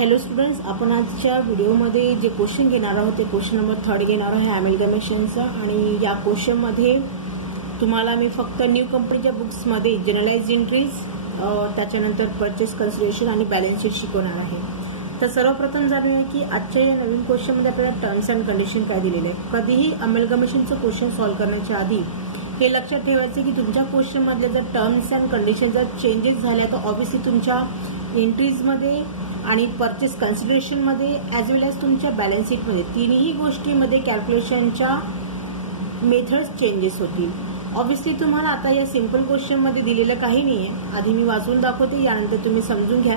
Hello students, आपण आजच्या व्हिडिओमध्ये जे क्वेश्चन घेणार आहोत ते क्वेश्चन नंबर 3 घेणार आहे अमेलगमेशनचा। आणि या क्वेश्चनमध्ये तुम्हाला मी फक्त न्यू कंपनीच्या बुक्समध्ये जनरलाइज्ड एंट्रीज, त्याच्यानंतर परचेस कन्सिडरेशन आणि बॅलन्स शीट शिकवणार आहे। तर सर्वप्रथम जाणूया की आजच्या या नवीन क्वेश्चनमध्ये आपल्याला टर्म्स अँड कंडिशन काय दिलेले आहे। कधीही अमेलगमेशनचं क्वेश्चन सॉल्व्ह करण्याच्या आधी हे लक्षात ठेवायचं की तुमच्या क्वेश्चनमधले जर टर्म्स अँड कंडिशन जर चेंजेस झाल्या तर ऑब्व्हियसली तुमच्या एंट्रीजमध्ये आणि परचेस कन्सिडरेशन मध्ये ॲज वेल ॲज तुमच्या बॅलन्स शीटमध्ये तिन्ही गोष्टींमध्ये कॅल्क्युलेशनच्या मेथड्स चेंजेस होतील। ऑब्व्हियसली तुम्हाला आता या सिंपल क्वेश्चनमध्ये दिलेलं काही नाही आहे, आधी मी वाचून दाखवते, यानंतर तुम्ही समजून घ्या।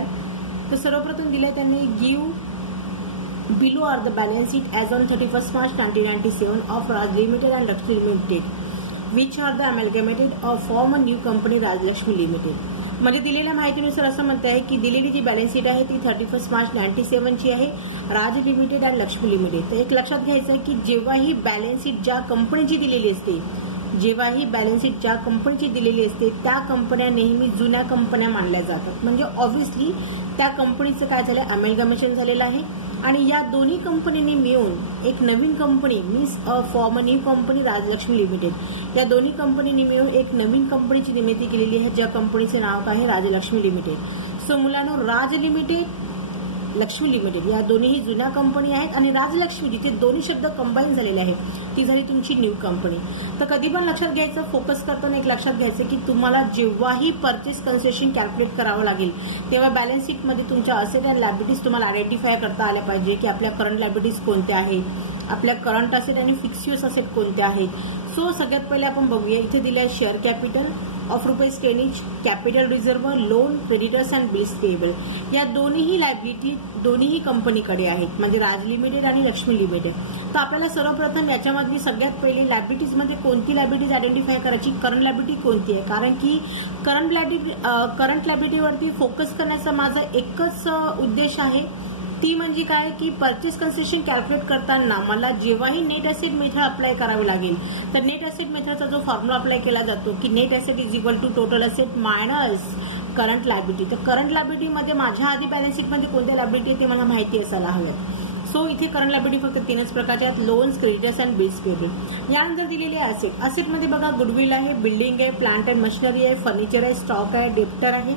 तर सर्वप्रथम दिलंय त्यांनी give below are the balance sheet as on 31 March 1997 of Raj limited and Lakshmi limited which are the amalgamated of form a new company Rajlakshmi limited. म्हणजे दिलेल्या माहितीनुसार असं म्हणते आहे की दिलेली जी बॅलन्स शीट आहे ती 31 मार्च 97 ची आहे, राज लिमिटेड आणि लक्ष्मी लिमिटेड। तर एक लक्षात घ्यायचं आहे की जेव्हा ही बॅलन्स शीट ज्या कंपनीची दिलेली असते, जेव्हा ही बॅलन्स शीट ज्या कंपनीची दिलेली असते त्या कंपन्या नेहमी जुन्या कंपन्या मानल्या जातात। म्हणजे ऑब्व्हियसली त्या कंपनीचं काय झालं, अमेलगमेशन झालेलं आहे आणि या दोन्ही कंपनीनी मिळून एक नवीन company means form a new company Rajlakshmi limited, या दोन्ही कंपनीनी मिळून एक नवीन कंपनीची निर्मिती केलेली आहे ज्या कंपनीचे नाव आहे राजलक्ष्मी लिमिटेड। सो मुलांनो, राज लिमिटेड, लक्ष्मी लिमिटेड या दोन्ही जुन्या कंपनी आहेत आणि राजलक्ष्मी जिथे दोन्ही शब्द कंबाईन झालेले आहेत ती झाली तुमची न्यू कंपनी। तर कधी पण लक्षात घ्यायचं, फोकस करताना एक लक्षात घ्यायचं की तुम्हाला जेव्हाही परचेस कन्सेशन कॅल्क्युलेट करावं लागेल तेव्हा बॅलन्स शीटमध्ये तुमच्या असेट अँड लायबिलिटीज तुम्हाला आयडेंटिफाय करता आल्या पाहिजे की आपल्या करंट लायबिलिटीज कोणत्या आहेत, आपल्या करंट असेट आणि फिक्स्ड असेट कोणत्या आहेत। सो सगळ्यात पहिले आपण बघूया, इथे दिले share capital of ₹10 each, capital reserve, loan, creditors and bills payable या दोन्ही लायबिलिटी दोन्ही कंपनीकडे आहेत, म्हणजे राज लिमिटेड आणि लक्ष्मी लिमिटेड। तर आपल्याला सर्वप्रथम याच्यामधली सगळ्यात पहिली लायबिलिटीज मध्ये कोणती लायबिलिटीज आयडेंटिफाय करायची, करंट लायबिलिटी कोणती आहे, कारण की करंट लायबिलिटीवरती फोकस करण्याचा माझा एकच उद्देश आहे, ती म्हणजे काय की परचेस कन्सेशन कॅल्क्युलेट करताना मला जेव्हाही नेट असेट मेथड अप्लाय करावी लागेल तर नेट असेट मेथडचा जो फॉर्म्युला अप्लाय केला जातो की net asset is equal to total asset minus current liability. तर करंट लायबिलिटीमध्ये माझ्या आधी बॅलन्स शीटमध्ये कोणत्या लायबिलिटी ते मला माहिती असायला हव्यात। सो इथे करंट लायबिलिटी फक्त 3च प्रकारच्या आहेत, loans, creditors and bills payable. यानंतर दिलेली आहे असेट, असेटमध्ये बघा गुडविल आहे, बिल्डिंग आहे, प्लांट अँड मशिनरी आहे, फर्निचर आहे, स्टॉक आहे, डेप्टर आहे,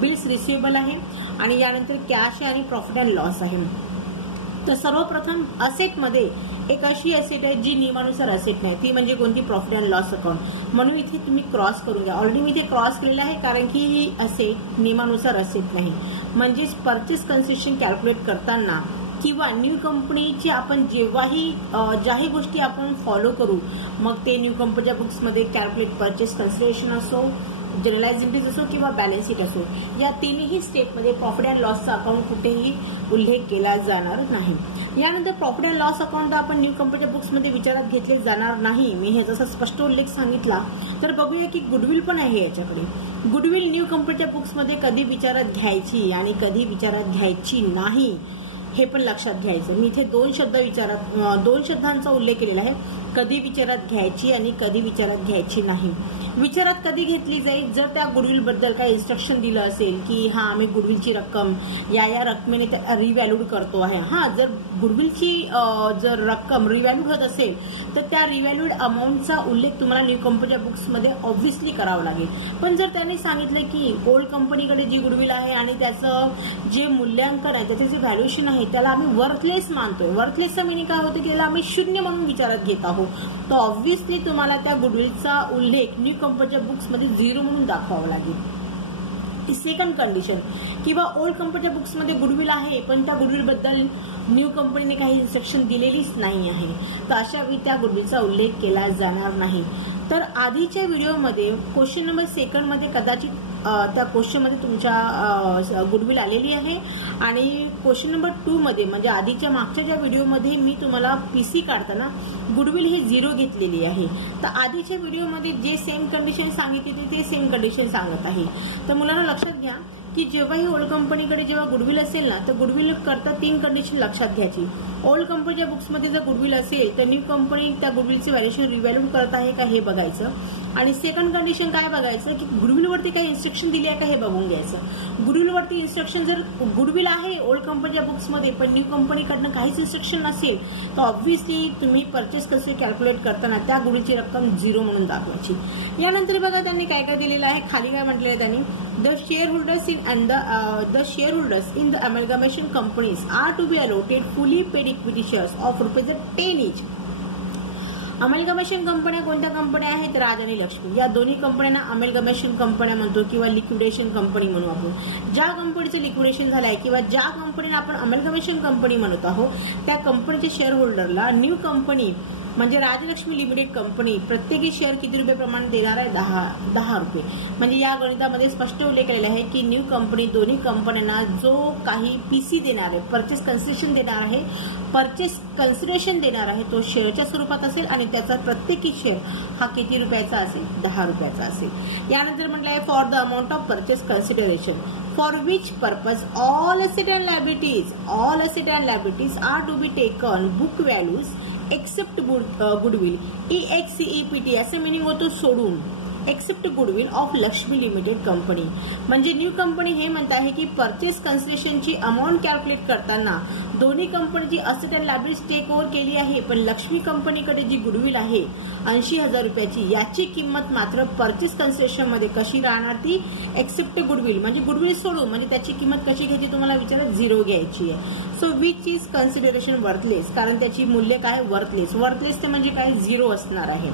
बिल्स रिसिवेबल आहे आणि यानंतर कॅश आहे आणि प्रॉफिट अँड लॉस आहे। तर सर्वप्रथम असेटमध्ये एक अशी असेट आहे जी नियमानुसार असेट नाही, ती म्हणजे कोणती, प्रॉफिट अँड लॉस अकाउंट। म्हणून इथे तुम्ही क्रॉस करून घ्या, ऑलरेडी मी इथे क्रॉस केलेलं आहे कारण की ही असेट नियमानुसार असेट नाही। म्हणजेच परचेस कन्सेशन कॅल्क्युलेट करताना किंवा न्यू कंपनीची आपण ज्याही गोष्टी आपण फॉलो करू, मग ते न्यू कंपनीच्या बुक्समध्ये कॅल्क्युलेट परचेस कन्सिडरेशन असो, जनरलाइज एंट्रीज असो किंवा बॅलन्स शीट असो, या तिन्ही स्टेपमध्ये प्रॉफिट अँड लॉसचा अकाउंट कुठेही उल्लेख केला जाणार नाही। यानंतर प्रॉफिट अँड लॉस अकाउंट आपण न्यू कंपनीच्या बुक्समध्ये विचारात घेतले जाणार नाही, मी हे जसा स्पष्ट उल्लेख सांगितला। तर बघूया की गुडविल पण आहे याच्याकडे। गुडविल न्यू कंपनीच्या बुक्समध्ये कधी विचारात घ्यायची आणि कधी विचारात घ्यायची नाही हे पण लक्षात घ्यायचं। मी इथे दोन शब्दांचा उल्लेख केलेला आहे, कधी विचारात घ्यायची आणि कधी विचारात घ्यायची नाही। विचारात कधी घेतली जाईल, जर त्या गुडविल बद्दल काही इन्स्ट्रक्शन दिलं असेल की हा आम्ही गुडविलची रक्कम या रकमेने रिव्हॅल्यूड करतो आहे, हा जर गुडविलची जर रक्कम रिव्हॅल्यूड होत असेल तर त्या रिव्हॅल्यूड अमाऊंटचा उल्लेख तुम्हाला न्यू कंपनीच्या बुक्समध्ये ऑब्व्हियसली करावा लागेल। पण जर त्यांनी सांगितलं की ओल्ड कंपनीकडे जी गुडविल आहे आणि त्याचं जे मूल्यांकन आहे, त्याचे जे व्हॅल्युएशन आहे त्याला आम्ही वर्थलेस मानतोय, वर्थलेसचं मिनिंग काय होतं की त्याला आम्ही शून्य म्हणून विचारात घेत आहोत, तर ऑब्व्हियसली तुम्हाला त्या गुडविलचा उल्लेख न्यू कंपनीच्या बुक्समध्ये 0 म्हणून दाखवावा लागेल। सेकंड कंडिशन, किंवा ओल्ड कंपनीच्या बुक्समध्ये गुडविल आहे पण त्या गुडविल बद्दल न्यू कंपनीने काही इन्स्ट्रक्शन दिलेलीच नाही आहे, तर अशा वेळी त्या गुडविलचा उल्लेख केला जाणार नाही। तर आधीच्या व्हिडिओमध्ये क्वेश्चन नंबर 2 मध्ये कदाचित त्या क्वेश्चनमध्ये तुमच्या गुडविल आलेली आहे आणि क्वेश्चन नंबर 2 मध्ये म्हणजे आधीच्या मागच्या ज्या व्हिडिओमध्ये मी तुम्हाला पीसी काढताना गुडविल ही 0 घेतलेली आहे। तर आधीच्या व्हिडिओमध्ये जे सेम कंडिशन सांगितली ते सेम कंडिशन सांगत आहे। तर मुलांना लक्षात घ्या की जेव्हाही ओल्ड कंपनीकडे जेव्हा गुडविल असेल ना तर गुडविल करता 3 कंडिशन लक्षात घ्यायची। ओल्ड कंपनीच्या बुक्समध्ये जर गुडविल असेल तर न्यू कंपनी त्या गुडविलचे व्हॅल्युएशन रिव्हॅल्यूड करत आहे का हे बघायचं, आणि सेकंड कंडिशन काय बघायचं की गुडविलवरती काही इन्स्ट्रक्शन दिली आहे का हे बघून घ्यायचं। गुडविलवरती इन्स्ट्रक्शन जर गुडविल आहे ओल्ड कंपनीच्या बुक्समध्ये पण न्यू कंपनीकडनं काहीच इन्स्ट्रक्शन नसेल तर ऑब्व्हियसली तुम्ही परचेस कसे कॅल्क्युलेट करताना त्या गुडविलची रक्कम 0 म्हणून दाखवायची. यानंतर बघा त्यांनी काय काय दिलेलं आहे, खाली काय म्हटलेलं आहे त्यांनी, the shareholders in the amalgamation companies are to be allotted fully paid equity shares of ₹10 each. Amalgamation कंपन्या कोणत्या कंपन्या आहेत, राज आणि लक्ष्मी. या दोन्ही कंपन्यांना अमेलगमेशन कंपन्या म्हणतो किंवा लिक्विडेशन कंपनी म्हणू आपण. ज्या कंपनीचं लिक्विडेशन झालं आहे किंवा ज्या कंपनीला आपण अमेलगमेशन कंपनी म्हणत आहोत त्या कंपनीच्या शेअर होल्डरला न्यू कंपनी म्हणजे राजलक्ष्मी लिमिटेड कंपनी प्रत्येकी शेअर किती रुपये प्रमाणे देणार आहे, 10 रुपये. म्हणजे या गणितामध्ये स्पष्ट उल्लेख केलेला आहे की न्यू कंपनी दोन्ही कंपन्यांना जो काही पीसी देणार आहे, परचेस कन्सिडरेशन देणार आहे तो शेअरच्या स्वरूपात असेल आणि त्याचा प्रत्येकी शेअर हा किती रुपयाचा असेल, 10 रुपयाचा असेल. यानंतर म्हटलं आहे for the amount of purchase consideration for which purpose all asset and liabilities are to be taken book values except goodwill EXCEPT असं मिनिंग होतो सोडून, except goodwill of Lakshmi limited company. म्हणजे न्यू कंपनी हे म्हणत आहे की परचेस कन्सिडरेशनची अमाऊंट कॅल्क्युलेट करताना दोन्ही कंपनीची asset and liabilities take over केली आहे पण लक्ष्मी कंपनीकडे जी गुडविल आहे 80,000 रुपयाची याची किंमत मात्र परचेस कन्सिडरेशन मध्ये कशी राहणार, ती एक्सेप्ट गुडविल म्हणजे गुडविल सोडून, म्हणजे त्याची किंमत कशी घ्यायची तुम्हाला विचारलं, 0 घ्यायची आहे. So which is consideration worthless, कारण त्याची मूल्य काय, वर्थलेस ते म्हणजे काय, 0 असणार आहे.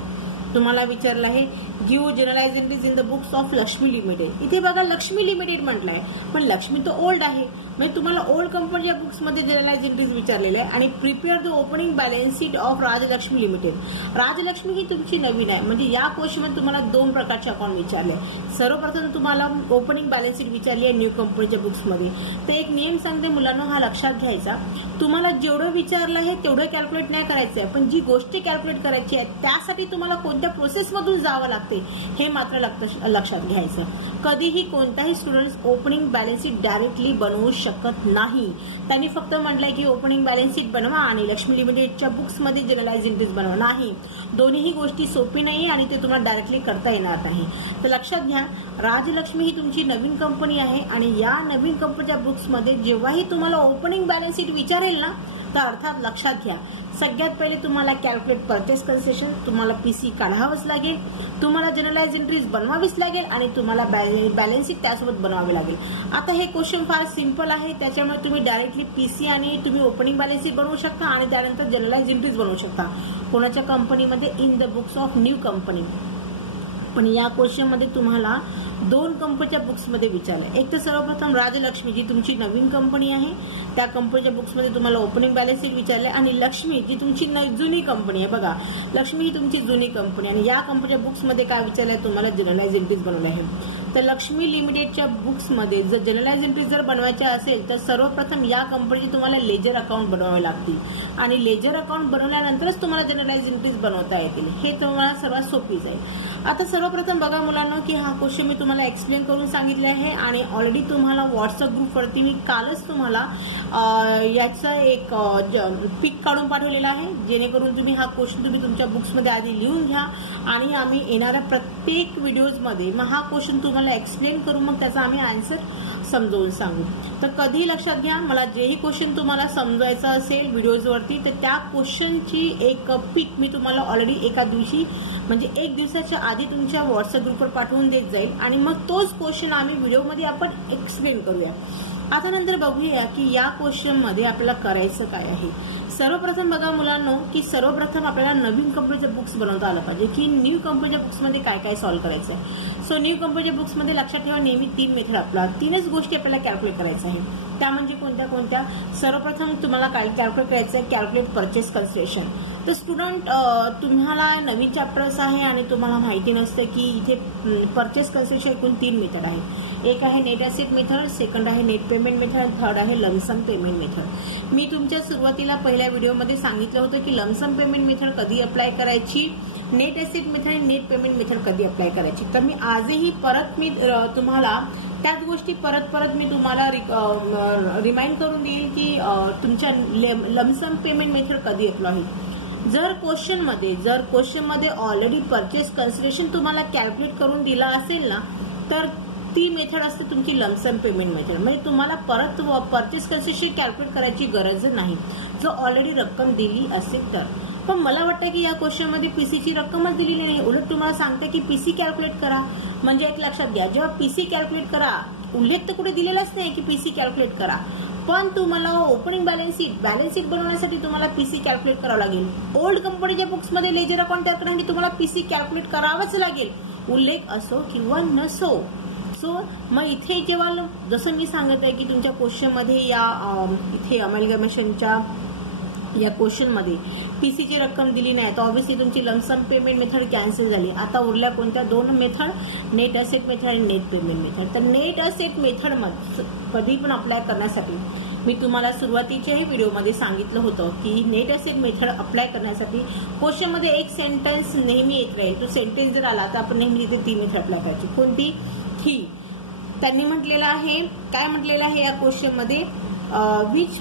तुम्हाला विचारलं आहे give journalise entries in the books of Lakshmi limited. इथे बघा लक्ष्मी लिमिटेड म्हटलंय पण लक्ष्मी तर ओल्ड आहे, म्हणजे तुम्हाला ओल्ड कंपनीच्या बुक्समध्ये जनरलाइज एंट्रीज विचारलेले आहे. आणि prepare the opening balance sheet of Rajlakshmi limited. Rajlakshmi ही तुमची नवीन आहे, म्हणजे या क्वेश्चनमध्ये तुम्हाला 2 प्रकारचे अकाउंट विचारले. सर्वप्रथम तुम्हाला ओपनिंग बॅलन्स शीट विचारली आहे न्यू कंपनीच्या बुक्समध्ये. तर एक नियम सांगते मुलांना, हा लक्षात घ्यायचा, तुम्हाला जेवढं विचारलं आहे तेवढं कॅल्क्युलेट नाही करायचं आहे पण जी गोष्ट कॅल्क्युलेट करायची आहे त्यासाठी तुम्हाला कोणत्या प्रोसेसमधून जावं लागते हे मात्र लक्षात घ्यायचं. कधीही कोणताही student opening balance sheet directly बनवू शकत नाही. त्यांनी फक्त म्हटलंय की ओपनिंग बॅलन्स शीट बनवा आणि लक्ष्मी लिमिटेडच्या बुक्समध्ये जनरलाइज एंट्रीज बनवा. नाही, दोन्ही गोष्टी सोपी नाही आणि ते तुम्हाला डायरेक्टली करता येणार नाही. तर लक्षात घ्या, राजलक्ष्मी ही तुमची नवीन कंपनी आहे आणि या नवीन कंपनीच्या बुक्समध्ये जेव्हाही तुम्हाला ओपनिंग बॅलन्स शीट विचारेल ना तर अर्थात लक्षात घ्या, सगळ्यात पहिले तुम्हाला कॅल्क्युलेट परचेस कन्सेशन, तुम्हाला पीसी काढावंच लागेल, तुम्हाला जनरलाइज एंट्रीज बनवावीच लागेल आणि तुम्हाला बॅलन्स शीट त्यासोबत बनवावे लागेल. आता हे क्वेश्चन फार सिंपल आहे त्याच्यामुळे तुम्ही डायरेक्टली पीसी आणि तुम्ही ओपनिंग बॅलन्स शीट बनवू शकता आणि त्यानंतर जनरलाइज एंट्रीज बनवू शकता कोणाच्या कंपनीमध्ये, in the books of new company. पण या क्वेश्चनमध्ये तुम्हाला 2 कंपनीच्या बुक्समध्ये विचारलं. एक तर सर्वप्रथम राजलक्ष्मी जी तुमची नवीन कंपनी आहे त्या कंपनीच्या बुक्समध्ये तुम्हाला ओपनिंग बॅलन्स शीट विचारले आणि लक्ष्मी जी तुमची जुनी कंपनी आहे. बघा लक्ष्मी ही तुमची जुनी कंपनी आणि या कंपनीच्या बुक्समध्ये काय विचारलंय, तुम्हाला जनरलाइज एंट्रीज बनवले आहे. तर लक्ष्मी लिमिटेडच्या बुक्समध्ये जर जनरलाइज एंट्रीज जर बनवायच्या असेल तर सर्वप्रथम या कंपनीची तुम्हाला लेजर अकाउंट बनवावे लागतील आणि लेजर अकाउंट बनवल्यानंतरच तुम्हाला जनरलाइज एंट्रीज बनवता येतील. हे तुम्हाला सर्वात सोपी जाईल. आता सर्वप्रथम बघा मुलांना की हा क्वेश्चन मी तुम्हाला एक्सप्लेन करून सांगितले आहे आणि ऑलरेडी तुम्हाला व्हॉट्सअप ग्रुपवरती मी कालच तुम्हाला याचं एक पिक काढून पाठवलेला आहे जेणेकरून तुम्ही हा क्वेश्चन तुम्ही तुमच्या बुक्समध्ये आधी लिहून घ्या आणि आम्ही येणाऱ्या प्रत्येक व्हिडिओजमध्ये मग हा क्वेश्चन तुम्हाला एक्सप्लेन करू मग त्याचा आम्ही आन्सर समजावून सांगू. तर कधी लक्षात घ्या, मला जेही क्वेश्चन तुम्हाला समजायचं असेल व्हिडिओजवरती तर त्या क्वेश्चनची एक पिक मी तुम्हाला ऑलरेडी एका दिवशी म्हणजे 1 दिवसाच्या आधी तुमच्या व्हॉट्सअप ग्रुपवर पाठवून देत जाईल आणि मग तोच क्वेश्चन आम्ही व्हिडिओमध्ये आपण एक्सप्लेन करूया. आता नंतर बघूया की या क्वेश्चनमध्ये आपल्याला करायचं काय आहे. सर्वप्रथम बघा मुलांनो की सर्वप्रथम आपल्याला नवीन कंपनीचं बुक्स बनवता आलं पाहिजे की न्यू कंपनीच्या बुक्समध्ये काय काय सॉल्व्ह करायचं आहे. सो न्यू कंपनीच्या बुक्समध्ये लक्षात ठेवा नेहमी 3 मेथड आपला 3च गोष्टी आपल्याला कॅल्क्युलेट करायचं आहे. त्या म्हणजे कोणत्या सर्वप्रथम तुम्हाला काय कॅल्क्युलेट करायचं आहे, कॅल्क्युलेट परचेस कन्सिडरेशन. तर स्टुडंट तुम्हाला नवीन चॅप्टर्स आहे आणि तुम्हाला माहिती नसते की इथे परचेस कन्सिडरेशन एकूण 3 मेथड आहे. एक आहे नेट ॲसेट मेथड, सेकंड आहे नेट पेमेंट मेथड, थर्ड आहे लमसम पेमेंट मेथड. मी तुमच्या सुरुवातीला पहिल्या व्हिडिओमध्ये सांगितलं होतं की लमसम पेमेंट मेथड कधी अप्लाय करायची, नेट ॲसेट मेथड आणि नेट पेमेंट मेथड कधी अप्लाय करायची. तर मी आजही परत मी तुम्हाला त्याच गोष्टी परत मी तुम्हाला रिमाइंड करून देईल की तुमच्या लमसम पेमेंट मेथड कधी अप्लाय होईल. जर क्वेश्चनमध्ये ऑलरेडी परचेस कन्सिडरेशन तुम्हाला कॅल्क्युलेट करून दिला असेल ना तर ती मेथड असते तुमची लमसम पेमेंट मेथड. म्हणजे तुम्हाला परत परचेस कन्सेशन कॅल्क्युलेट करायची गरज नाही जर ऑलरेडी रक्कम दिली असेल तर. पण मला वाटतं की या क्वेश्चनमध्ये पीसीची रक्कमच दिलेली नाही. उलट तुम्हाला सांगते की पीसी कॅल्क्युलेट करा. म्हणजे एक लक्षात घ्या, जेव्हा पीसी कॅल्क्युलेट करा, उल्लेख तर कुठे दिलेलाच नाही की पीसी कॅल्क्युलेट करा, पण तुम्हाला ओपनिंग बॅलन्स शीट बनवण्यासाठी तुम्हाला पीसी कॅल्क्युलेट करावं लागेल. ओल्ड कंपनीच्या बुक्समध्ये लेजर अकाउंट तयार करण्यासाठी तुम्हाला पीसी कॅल्क्युलेट करावंच लागेल, उल्लेख असो किंवा नसो. सो मग इथे जेव्हा जसं मी सांगत आहे की तुमच्या क्वेश्चनमध्ये या इथे अमलगमेशनच्या या क्वेश्चनमध्ये पीसीची रक्कम दिली नाही तर ऑब्व्हियसली तुमची लमसम पेमेंट मेथड कॅन्सल झाली. आता उरल्या कोणत्या दोन मेथड, नेट असेट मेथड आणि नेट पेमेंट मेथड. तर नेट असेट मेथड कधी पण अप्लाय करण्यासाठी मी तुम्हाला सुरुवातीच्याही व्हिडिओमध्ये सांगितलं होतं की नेट असेट मेथड अप्लाय करण्यासाठी क्वेश्चनमध्ये एक सेंटेन्स नेहमी येत राहील. तो सेंटेन्स जर आला तर आपण नेहमी तिथे ती मेथड अप्लाय करायची. कोणती? ही. त्यांनी म्हटलेलं आहे, काय म्हटलेलं आहे या क्वेश्चनमध्ये, which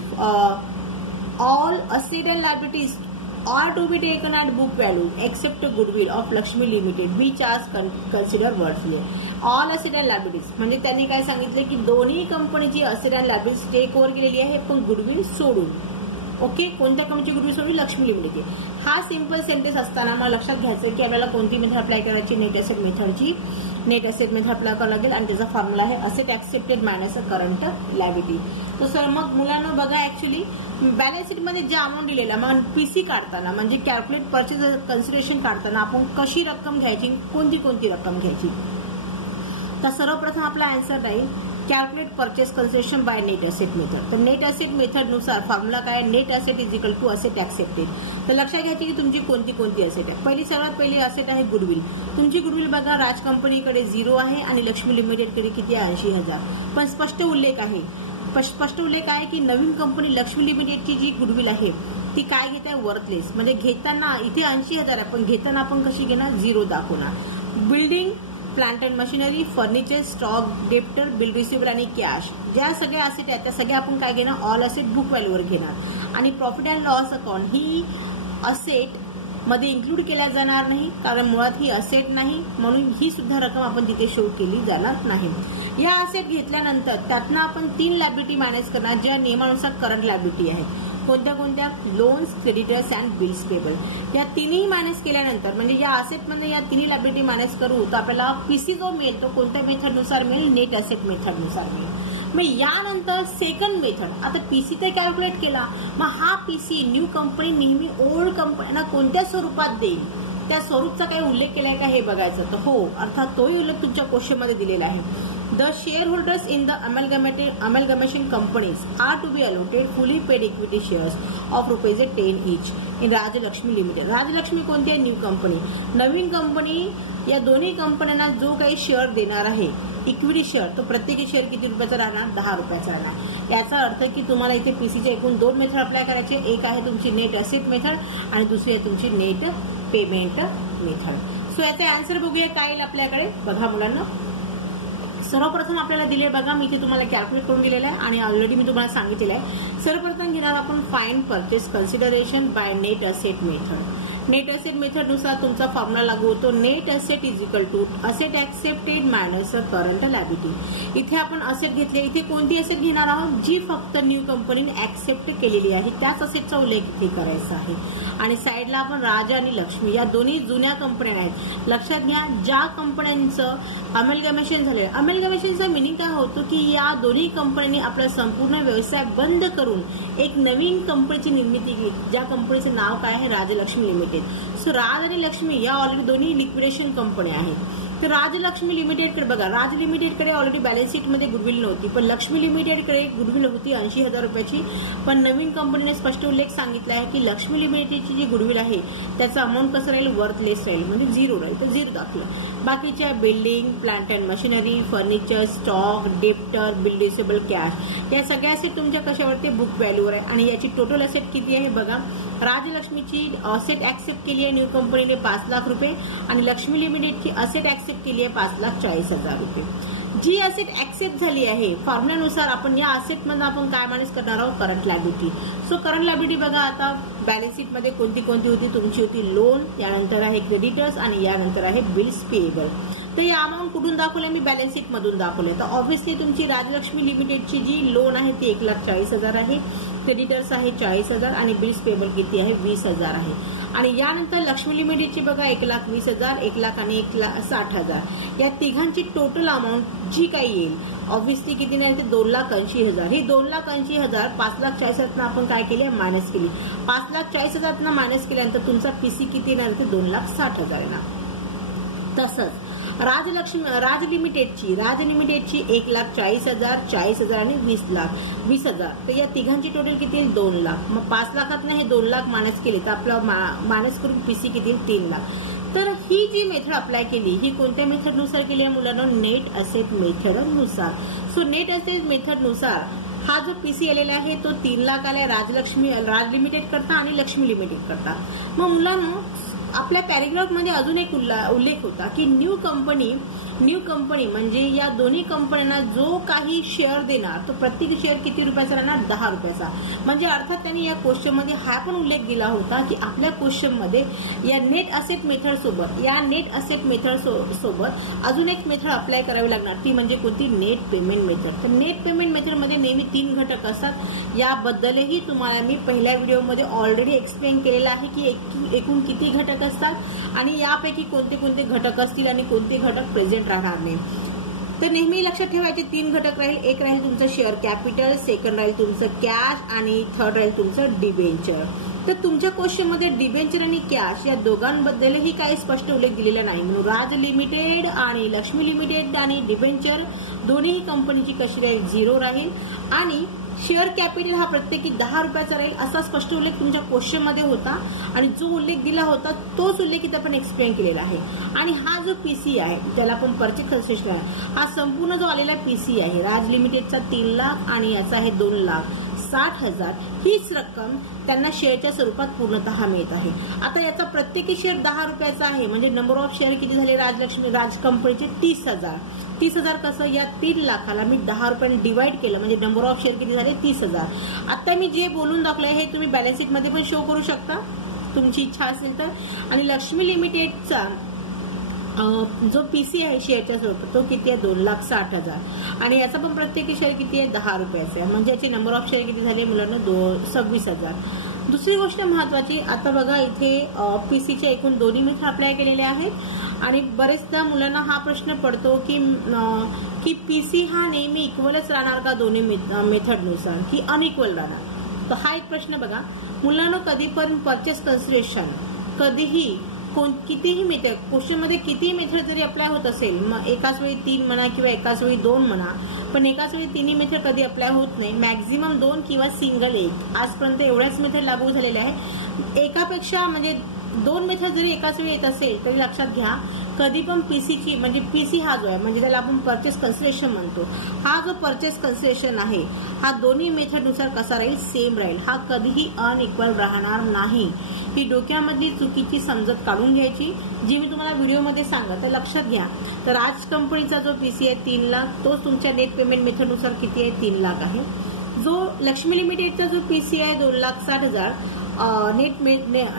all asset and liabilities are to be taken at book value except goodwill of Lakshmi Limited which are considered worthless. All asset and liabilities म्हणजे त्यांनी काय सांगितले की दोन्ही कंपनीची asset and liabilities take over केलेली आहे पण गुडविल सोडून. ओके, कोणत्या कंपनीची गुडविल सोडून? लक्ष्मी लिमिटेड. हा सिंपल सेंटेन्स असताना मला लक्षात घ्यायचं की आपल्याला कोणती मेथड अप्लाय करायची? नेट असेट मेथडची. नेट असेट मेथड अप्लाय करावं लागेल आणि त्याचा फॉर्म्युला आहे asset accepted minus current liability. तर सर मग मुलांना बघा, ऍक्च्युली बॅलन्स शीट मध्ये जे अमाऊंट दिलेला, मग पीसी काढताना म्हणजे कॅल्क्युलेट परचेस कन्सिडरेशन काढताना आपण कशी रक्कम घ्यायची, कोणती कोणती रक्कम घ्यायची? तर सर्वप्रथम आपला आन्सर राहील calculate purchase concession by net asset method. तर नेट असेट मेथड नुसार फॉर्म्युला काय? Net asset is equal to asset accepted. तर लक्षात घ्यायची की तुमची कोणती कोणती असेट आहे. सगळ्यात पहिली असेट आहे गुडविल. तुमची गुडविल बघा, राज कंपनीकडे 0 आहे आणि लक्ष्मी लिमिटेडकडे किती आहे? 80,000. पण स्पष्ट उल्लेख आहे की नवीन कंपनी लक्ष्मी लिमिटेडची जी गुडविल आहे ती काय घेत आहे? वर्थलेस. म्हणजे घेताना इथे 80,000 आहे पण घेताना आपण कशी घेणार? 0 दाखवणार. Building, plant and machinery, furniture, stock, debtor, bill receiver आणि कॅश, ज्या सगळ्या असेट आहेत त्या सगळ्या आपण काय घेणार? ऑल असेट बुक व्हॅल्यूवर घेणार. आणि profit and loss account he asset मध्ये इन्क्लूड केल्या जाणार नाही कारण मुळात ही असेट नाही, म्हणून ही सुद्धा रक्कम आपण तिथे शो केली जाणार नाही. या असेट घेतल्यानंतर त्यातनं आपण 3 लायबिलिटी मायनस करणार ज्या नियमानुसार करंट लायबिलिटी आहेत. कोणत्या कोणत्या? Loans, creditors and bills payable. या तिन्ही मायनस केल्यानंतर म्हणजे या असेटमध्ये या तिन्ही लायबिलिटी मायनस करू तर आपल्याला पीसी जो मिळेल तो कोणत्या मेथडनुसार मिळेल? नेट असेट मेथडनुसार मिळेल. मग यानंतर सेकंड मेथड, आता पीसी ते कॅल्क्युलेट केला, मग हा पीसी न्यू कंपनी नेहमी ओल्ड कंपनीला कोणत्या स्वरूपात देईल त्या स्वरूपचा काही उल्लेख केलाय का हे बघायचं. तर हो, अर्थात तोही उल्लेख तुमच्या क्वेश्चनमध्ये दिलेला आहे. The shareholders in the amalgamation companies are to be allotted fully paid equity shares of ₹10 each in Rajlakshmi limited. Rajlakshmi कोणती आहे? New company. नवीन कंपनी या दोन्ही कंपन्यांना जो काही शेअर देणार आहे इक्विटी शेअर, तो प्रत्येकी शेअर किती रुपयाचा राहणार? 10 रुपयाचा राहणार. याचा अर्थ की तुम्हाला इथे पीसीच्या एकूण 2 मेथड अप्लाय करायचे. एक आहे तुमची नेट असेट मेथड आणि दुसरी आहे तुमची नेट पेमेंट मेथड. सो याचा आन्सर बघूया काय येईल आपल्याकडे. बघा मुलांना, सर्वप्रथम आपल्याला दिले बघा, मी इथे तुम्हाला कॅल्क्युलेट करून दिलेलं आहे आणि ऑलरेडी मी तुम्हाला सांगितलेलं आहे. सर्वप्रथम घेणार आपण find purchase consideration by net asset method. Net asset मेथडनुसार तुमचा फॉर्म्युला लागू होतो net asset is equal to asset accepted minus current liability. इथे आपण असेट घेतले, इथे कोणती असेट घेणार आहोत? जी फक्त न्यू कंपनीने ऍक्सेप्ट केलेली आहे त्याच असेटचा उल्लेख इथे करायचा आहे. आणि साईडला आपण राजा आणि लक्ष्मी या दोन्ही जुन्या कंपन्या आहेत. लक्षात घ्या, ज्या कंपन्यांचं अमलगमेशन झाले, अमलगमेशनचा मिनिंग काय होतो की या दोन्ही कंपन्यांनी आपला संपूर्ण व्यवसाय बंद करून एक नवीन कंपनीची निर्मिती केली, ज्या कंपनीचं नाव काय आहे? राजलक्ष्मी लिमिटेड. सो राज आणि लक्ष्मी या ऑलरेडी दोन्ही लिक्विडेशन कंपन्या आहेत. तर राजलक्ष्मी लिमिटेडकडे बघा, राज लिमिटेडकडे ऑलरेडी बॅलन्स शीटमध्ये गुडविल नव्हती, पण लक्ष्मी लिमिटेडकडे गुडविल होती 80,000 रुपयाची. पण नवीन कंपनीने स्पष्ट उल्लेख सांगितला आहे की लक्ष्मी लिमिटेडची जी गुडविल आहे त्याचं अमाऊंट कसं राहील? वर्थलेस राहील, म्हणजे 0 राहील. तर 0 दाखवलं. बाकीच्या building, plant and machinery, furniture, stock, debtor, bill receiver, cash या सगळ्या असेट तुमच्या कशावरती? बुक व्हॅल्यूवर आहे. आणि याची टोटल असेट किती आहे बघा. राजलक्ष्मीची असेट ऍक्सेप्ट केली आहे न्यू कंपनीने 5 लाख रुपये आणि लक्ष्मी लिमिटेडची असेट ऍक्सेप्ट केली आहे 5,40,000 रुपये. जी असेट ऍक्सेप्ट झाली आहे फॉर्म्युल्यानुसार आपण या असेटमध्ये आपण काय मायनस करणार आहोत? Current liability. So current liability बघा, आता बॅलन्स शीटमध्ये कोणती कोणती होती? तुमची होती लोन, यानंतर आहे क्रेडिटर्स आणि यानंतर आहे बिल्स पेएबल. तर या अमाऊंट कुठून दाखवल्या मी बॅलन्स शीट मधून दाखवले. तर ऑब्व्हियसली तुमची राजलक्ष्मी लिमिटेडची जी लोन आहे ती 1,40,000 आहे, क्रेडिटर्स आहे 40,000 आणि बिल्स पेबल किती आहे 20,000 आहे. आणि यानंतर लक्ष्मी लिमिटेडची बघा 1,20,000, 1,00,000 आणि 1,60,000 या तिघांची टोटल अमाऊंट जी काही येईल ऑब्व्हियसली किती नाही ते 2,80,000. ही 2,80,000 5,40,000 आपण काय केली मायनस केली. 5,40,000 मायनस केल्यानंतर तुमचा पीसी किती येणार ते 2,60,000 येणार. तसंच राज लिमिटेडची 1,40,000, 40,000 आणि 20,00,000. तर या तिघांची टोटल किती येईल 2,00,000. मग 5,00,000 हे 2,00,000 मायनस केले तर आपला मायनस करून पीसी किती येईल 3,00,000. तर ही जी मेथड अप्लाय केली ही कोणत्या मेथडनुसार केली आहे मुलांना, नेट असेट मेथडनुसार. सो नेट असेट मेथडनुसार हा जो पीसी आलेला आहे तो 3,00,000 आलाय राज लिमिटेड करता आणि लक्ष्मी लिमिटेड करता. मग मुलांना आपल्या पॅरेग्राफ मध्ये अजून एक उल्लेख होता की न्यू कंपनी म्हणजे या दोन्ही कंपन्यांना जो काही शेअर देणार तो प्रत्येक शेअर किती रुपयाचा राहणार 10 रुपयाचा. म्हणजे अर्थात त्यांनी या क्वेश्चन मध्ये हा पण उल्लेख दिला होता की आपल्या क्वेश्चन मध्ये या नेट असेट मेथड सोबत अजून एक मेथड अप्लाय करावी लागणार ती म्हणजे कोणती, नेट पेमेंट मेथड. तर नेट पेमेंट मेथड मध्ये नेहमी 3 घटक असतात. याबद्दलही तुम्हाला मी पहिल्या व्हिडिओमध्ये ऑलरेडी एक्सप्लेन केलेला आहे की एकूण किती घटक असतात आणि यापैकी कोणते कोणते घटक असतील आणि कोणते घटक प्रेझेंट राहणार नाही. तर नेहमी लक्षात ठेवायचे 3 घटक राहील. एक राहील तुमचं शेअर कॅपिटल, सेकंड राहील तुमचं कॅश आणि थर्ड राहील तुमचं डिबेंचर. तर तुमच्या क्वेश्चन मध्ये डिबेंचर आणि कॅश या दोघांबद्दलही काही स्पष्ट उल्लेख दिलेला नाही. म्हणून राज लिमिटेड आणि लक्ष्मी लिमिटेड आणि डिबेंचर दोन्ही कंपनीची कशी राहील 0 राहील आणि शेअर कॅपिटल हा प्रत्येकी 10 रुपयाचा राहील असा स्पष्ट उल्लेख तुमच्या क्वेश्चन मध्ये होता आणि जो उल्लेख दिला होता तोच उल्लेख इथे आपण एक्सप्लेन केलेला आहे. आणि हा जो पीसी आहे त्याला आपण परचेस कन्सेशन आहे हा संपूर्ण जो आलेला पीसी आहे राज लिमिटेडचा 3,00,000 आणि याचा आहे 2,60,000 हीच रक्कम त्यांना शेअरच्या स्वरूपात पूर्णतः मिळत आहे. आता याचा प्रत्येकी शेअर 10 रुपयाचा आहे म्हणजे नंबर ऑफ शेअर किती झाले राज कंपनीचे 30,000. 30,000 कसं या 3,00,000ला मी 10 रुपयाने डिवाइड केलं म्हणजे नंबर ऑफ शेअर किती झाले 30,000. आता मी जे बोलून दाखवलंय हे तुम्ही बॅलन्स शीट मध्ये पण शो करू शकता तुमची इच्छा असेल तर. आणि लक्ष्मी लिमिटेडचा जो पीसी आहे शेअरच्या स्वरूपात तो किती आहे 2,60,000 आणि याचा पण प्रत्येकी शेअर किती आहे 10 रुपयाचा आहे म्हणजे याची नंबर ऑफ शेअर किती झाले मुलांना 26,000. दुसरी गोष्ट महत्वाची आता बघा इथे पीसीच्या एकूण दोन्ही मेथड अप्लाय केलेल्या आहेत आणि बरेचदा मुलांना हा प्रश्न पडतो की पीसी हा नेहमी इक्वलच राहणार का दोन्ही मेथडनुसार की अनइक्वल राहणार. तर हा एक प्रश्न बघा मुलांना कधी पण परचेस कन्सिडरेशन कधीही कितीही मेथड क्वेश्चन मध्ये कितीही मेथड जरी अप्लाय होत असेल मग एकाच वेळी 3 म्हणा किंवा एकाच वेळी 2 म्हणा पण एकाच वेळी तिन्ही मेथड कधी अप्लाय होत नाही. मॅक्झिमम 2 किंवा सिंगल 1 आजपर्यंत एवढ्याच मेथड लागू झालेल्या आहे. एकापेक्षा म्हणजे 2 मेथड जरी एकाच वेळी येत असेल तरी लक्षात घ्या कधी पण पीसीची म्हणजे पीसी हा जो आहे म्हणजे त्याला आपण परचेस कन्सिडरेशन म्हणतो हा जो परचेस कन्सिडरेशन आहे हा दोन्ही मेथडनुसार कसा राहील सेम राहील. हा कधीही अनइक्वल राहणार नाही. ही डोक्यामधली चुकीची समजत काढून घ्यायची जी मी तुम्हाला व्हिडिओमध्ये सांगत तर लक्षात घ्या. तर राज कंपनीचा जो पीसी आहे 3,00,000 तोच तुमच्या नेट पेमेंट मेथडनुसार किती आहे 3,00,000 आहे. जो लक्ष्मी लिमिटेडचा जो पीसी आहे 2,60,000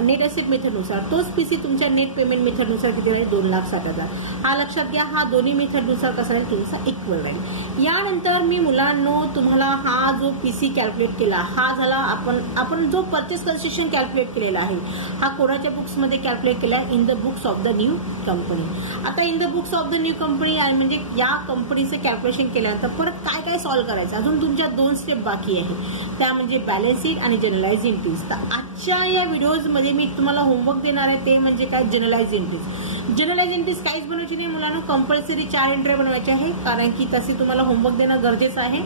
नेट असेट मेथडनुसार तोच पीसी तुमच्या नेट पेमेंट मेथडनुसार किती राहील 2,60,000. हा लक्षात घ्या. हा दोन्ही मेथडनुसार कसा राहील तुमचा इक्वल राहील. यानंतर मी मुलांनो तुम्हाला हा जो पीसी कॅल्क्युलेट केला हा झाला आपण जो परचेस कन्सिडरेशन कॅल्क्युलेट केलेला आहे हा कोणाच्या बुक्स मध्ये कॅल्क्युलेट केला in the books of the new company. आता in the books of the new company म्हणजे या कंपनीचं कॅल्क्युलेशन केल्यानंतर परत काय काय सॉल्व्ह करायचं अजून तुमच्या 2 स्टेप बाकी आहे त्या म्हणजे बॅलन्स शीट आणि जनरलाइज एंट्रीज. आजच्या या व्हिडिओज मध्ये मी तुम्हाला होमवर्क देणार आहे ते म्हणजे काय जनरलाइज एंट्रीज. जनरलाइज एंट्रीज काहीच बनवायची नाही मुलांना कंपल्सरी 4 एंट्री बनवायच्या आहे कारण की तसे तुम्हाला होमवर्क देणं गरजेचं आहे.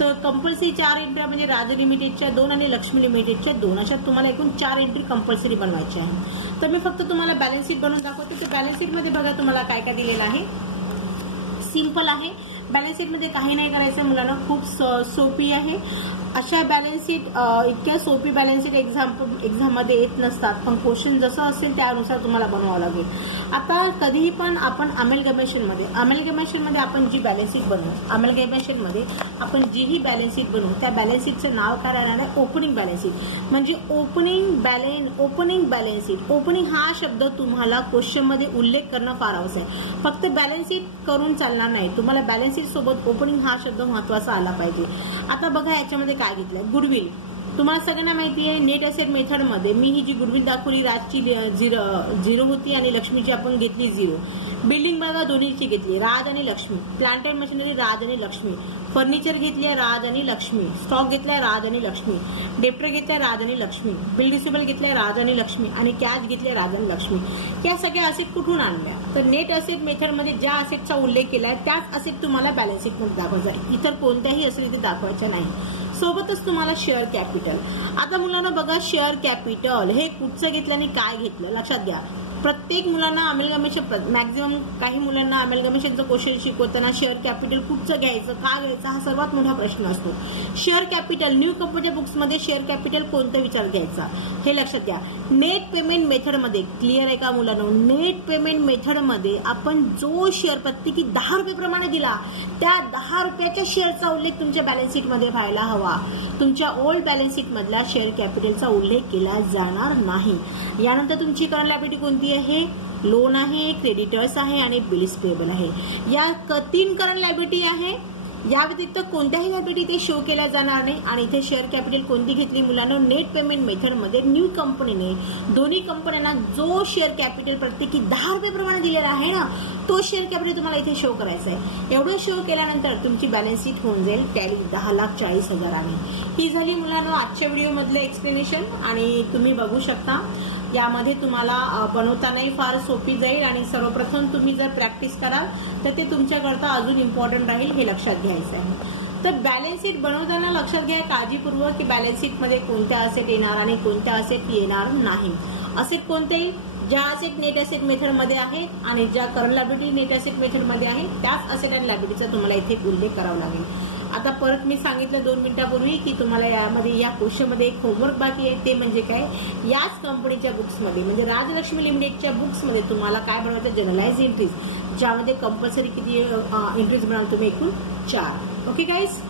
तर कंपल्सरी 4 एंट्री म्हणजे राज लिमिटेडच्या 2 आणि लक्ष्मी लिमिटेडच्या 2 अशा तुम्हाला एकूण 4 एंट्री कंपल्सरी बनवायची आहे. तर मी फक्त तुम्हाला बॅलन्स शीट बनवून दाखवते. तर बॅलन्स शीट मध्ये बघा तुम्हाला काय काय दिलेलं आहे. सिंपल आहे बॅलन्स शीट मध्ये काही नाही करायचं मुलांना खूप सोपी आहे. अशा बॅलन्स शीट इतक्या सोपी बॅलन्स शीट एक्झाम मध्ये येत नसतात, पण क्वेश्चन जसं असेल त्यानुसार तुम्हाला बनवावं लागेल. आता कधीही पण आपण अमेलगमेशन मध्ये आपण जी बॅलन्स शीट बनवू, अमेलगमेशन मध्ये आपण जीही बॅलन्स शीट बनवू त्या बॅलन्स शीटचं नाव काय राहणार आहे? Opening balance sheet. म्हणजे ओपनिंग बॅलन्स शीट. ओपनिंग हा शब्द तुम्हाला क्वेश्चन मध्ये उल्लेख करणं फार आवश्यक आहे. फक्त बॅलन्स शीट करून चालणार नाही, तुम्हाला बॅलन्स शीट सोबत ओपनिंग हा शब्द महत्वाचा आला पाहिजे. आता बघा याच्यामध्ये काय घेतलंय, गुडविल. तुम्हाला सगळ्यांना माहिती आहे नेट असेट मेथड मध्ये मी ही जी गुडविल दाखवली, राजची 0 होती आणि लक्ष्मीची आपण घेतली 0. बिल्डिंग बघा दोन्हीची घेतली, राज आणि लक्ष्मी. प्लांट अँड मशिनरी राज आणि लक्ष्मी. फर्निचर घेतली राज आणि लक्ष्मी. स्टॉक घेतलाय राज आणि लक्ष्मी. डेप्टर घेतलाय राज आणि लक्ष्मी. बिल रिसिबल घेतलाय राज आणि लक्ष्मी. आणि कॅश घेतलाय राज आणि लक्ष्मी. या सगळ्या असेट कुठून आणल्या? तर नेट असेट मेथड मध्ये ज्या असेटचा उल्लेख केलाय त्याच असेट तुम्हाला बॅलन्स शीट मध्ये दाखवायचा आहे, इतर कोणत्याही असेट इथे दाखवायच्या नाही. सोबतच तुम्हाला शेअर कॅपिटल. आता मुलांना बघा शेअर कॅपिटल हे कुठचं घेतलं आणि काय घेतलं लक्षात घ्या. प्रत्येक मुलांना अमेलगमेशन, मॅक्झिमम काही मुलांना अमेलगमेशनचं क्वेश्चन शिकवताना शेअर कॅपिटल कुठचं घ्यायचं, का घ्यायचं हा सर्वात मोठा प्रश्न असतो. शेअर कॅपिटल न्यू कंपनीच्या बुक्समध्ये शेअर कॅपिटल कोणता विचार घ्यायचा हे लक्षात घ्या. नेट पेमेंट मेथडमध्ये क्लिअर आहे का मुलांना? नेट पेमेंट मेथडमध्ये आपण जो शेअर प्रत्येकी 10 रुपये प्रमाणे दिला त्या 10 रुपयाच्या शेअरचा उल्लेख तुमच्या बॅलन्स शीट मध्ये व्हायला हवा. तुमच्या ओल्ड बॅलन्स शीट मधल्या शेअर कॅपिटलचा उल्लेख केला जाणार नाही. यानंतर तुमची करंट लायबिलिटी कोणती आहे? लोन आहे, क्रेडिटर्स आहे आणि बिल्स पेबल आहे. या 3 करंट लायबिलिटी आहे. या व्यतिरिक्त कोणत्याही लायबिलिटी इथे शो केल्या जाणार नाही. आणि इथे शेअर कॅपिटल कोणती घेतली मुलांना? नेट पेमेंट मेथडमध्ये न्यू कंपनीने दोन्ही कंपन्यांना जो शेअर कॅपिटल प्रत्येकी 10 रुपये प्रमाणे दिलेला आहे ना तो शेअर कॅपिटल तुम्हाला इथे शो करायचा आहे. एवढं शो केल्यानंतर तुमची बॅलन्स शीट होऊन जाईल टॅली 10,40,000. ही झाली मुलांना आजच्या व्हिडिओ मधले एक्सप्लेनेशन आणि तुम्ही बघू शकता यामध्ये तुम्हाला बनवतानाही फार सोपी जाईल. आणि सर्वप्रथम तुम्ही जर प्रॅक्टिस कराल तर ते तुमच्याकरता अजून इम्पॉर्टंट राहील हे लक्षात घ्यायचं आहे. तर बॅलन्स शीट बनवताना लक्षात घ्या काळजीपूर्वक की बॅलन्स शीट मध्ये कोणत्या असेट येणार आणि कोणत्या असेट येणार नाही. असेट कोणतेही ज्या असेट नेट असेट मेथड मध्ये आहेत आणि ज्या current liability net asset method मध्ये आहे त्याच असेट आणि लायबिलिटीचा तुम्हाला इथे उल्लेख करावा लागेल. आता परत मी सांगितलं 2 मिनिटापूर्वी की तुम्हाला यामध्ये या क्वेश्चन मध्ये एक होमवर्क बाकी आहे. ते म्हणजे काय? याच कंपनीच्या बुक्समध्ये म्हणजे राजलक्ष्मी लिमिटेडच्या बुक्समध्ये तुम्हाला काय बनवायचं? जनरलाइज एंट्रीज, ज्यामध्ये कंपल्सरी किती एंट्रीज बनवाल तुम्ही? एकूण 4. Okay guys.